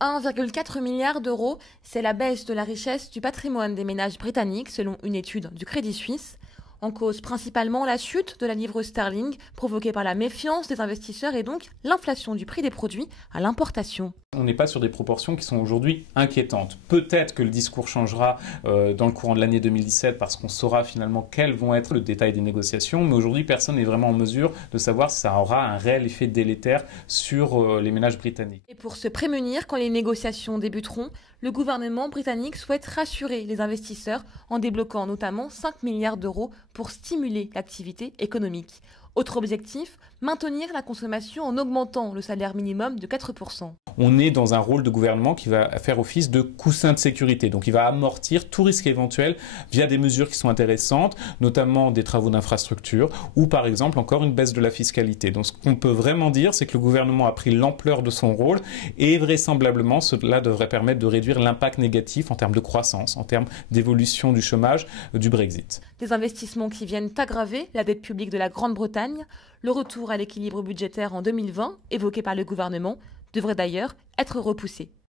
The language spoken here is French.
1,4 milliard d'euros, c'est la baisse de la richesse du patrimoine des ménages britanniques selon une étude du Crédit Suisse. En cause principalement la chute de la livre sterling provoquée par la méfiance des investisseurs et donc l'inflation du prix des produits à l'importation. On n'est pas sur des proportions qui sont aujourd'hui inquiétantes. Peut-être que le discours changera dans le courant de l'année 2017 parce qu'on saura finalement quels vont être le détail des négociations, mais aujourd'hui personne n'est vraiment en mesure de savoir si ça aura un réel effet délétère sur les ménages britanniques. Et pour se prémunir quand les négociations débuteront, le gouvernement britannique souhaite rassurer les investisseurs en débloquant notamment 5 milliards d'euros pour stimuler l'activité économique. Autre objectif, maintenir la consommation en augmentant le salaire minimum de 4%. On est dans un rôle de gouvernement qui va faire office de coussin de sécurité. Donc il va amortir tout risque éventuel via des mesures qui sont intéressantes, notamment des travaux d'infrastructure ou par exemple encore une baisse de la fiscalité. Donc ce qu'on peut vraiment dire, c'est que le gouvernement a pris l'ampleur de son rôle et vraisemblablement cela devrait permettre de réduire l'impact négatif en termes de croissance, en termes d'évolution du chômage, du Brexit. Des investissements qui viennent aggraver la dette publique de la Grande-Bretagne. Le retour à l'équilibre budgétaire en 2020, évoqué par le gouvernement, devrait d'ailleurs être repoussé.